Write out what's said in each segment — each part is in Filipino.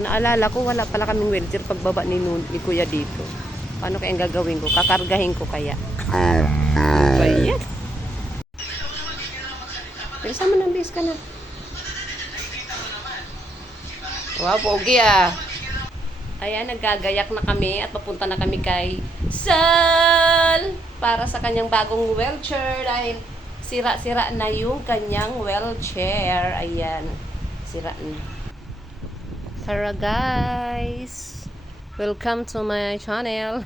Naalala ko, wala pala kaming wheelchair pagbaba ni Kuya dito. Paano kaya ang gagawin ko? Kakargahin ko kaya? Kaya? Bilisan mo ng bis ka na. Wow, pogi ah. Ayan, naggagayak na kami at papunta na kami kay Sal para sa kanyang bagong wheelchair dahil sira-sira na yung kanyang wheelchair. Ayan, sira na. Tara guys! Welcome to my channel.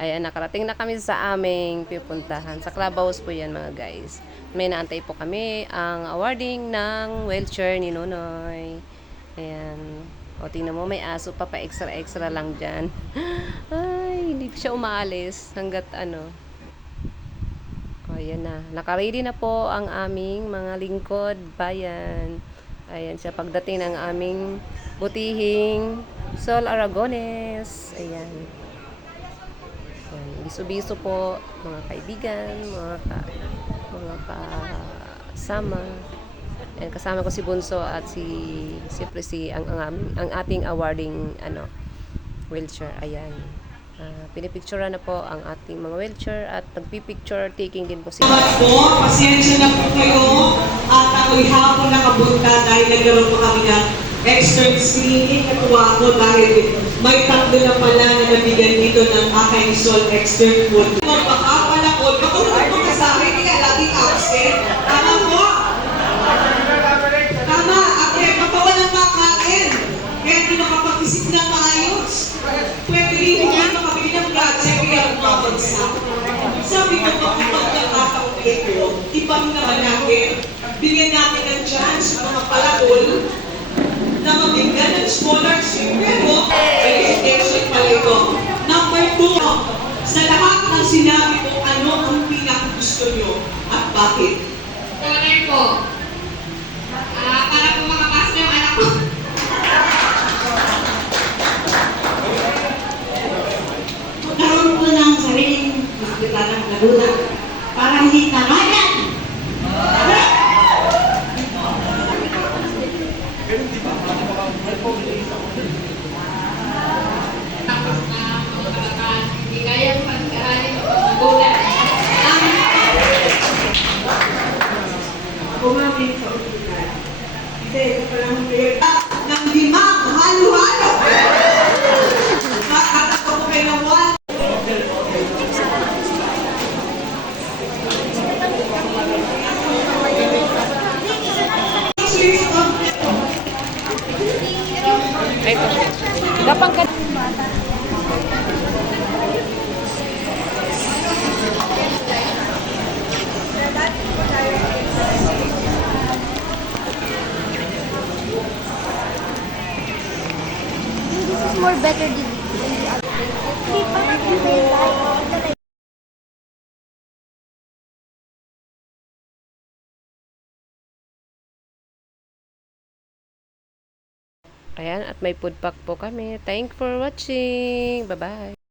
Ayan, nakarating na kami sa aming pipuntahan. Sa Clubhouse po yan mga guys. May naantay po kami ang awarding ng wheelchair ni Nonoy. Ayan. O, tingnan mo, may aso pa extra lang dyan. Ay, hindi siya umaalis hanggat ano. O, ayan na. Nakaready na po ang aming mga lingkod bayan. Ayan siya pagdating ng aming butihing Sol Aragones. Ayan. Ayan. Biso-biso po, mga kaibigan, mga kasama. And kasama ko si Bunso at siyempre ang ating awarding wheelchair. Ayan. Pinipicturean na po ang ating mga wheelchair at nagpipicture taking din po sila. Pasensya na po kayo at ako'y hapon nakabunta dahil nagkaroon po kami ng expert screening. Natuwa ako dahil may tatlo na pala na nabigyan dito ng aking Sol Expert Food. Baka pala ko, baka naman po kasahin niya, laging absent. Tama po? Tama, okay, baka walang makain. Kaya hindi makapag-isip ng maayos. Pwede rin hindi makabili ng project kaya bumabagsak. Sabi ko, kung pagkakataon ito, ibang naman natin, bigyan natin ng chance mga palakol na mabigyan ng scholarship. Pero, ay extension pala ito. Number 2, sa lahat ng sinabi ko, ano ang pinakagusto nyo at bakit? Scholar po. Para po makapasa yung anak ko. Magkaroon po ng sariling hospital ng Laguna para hindi tamayan. Tapos na mga kabataan, hindi kayang pag-aralin o pag-magulat. Bumabit sa ospital. Kasi ito palang Ng limang halo-halo. Nakakatawa ko kayo ng one. Ay, ito. Gapang ka. This is more better than the other place. Hindi pa mag-like. Ayan, at may food pack po kami. Thank for watching. Bye-bye.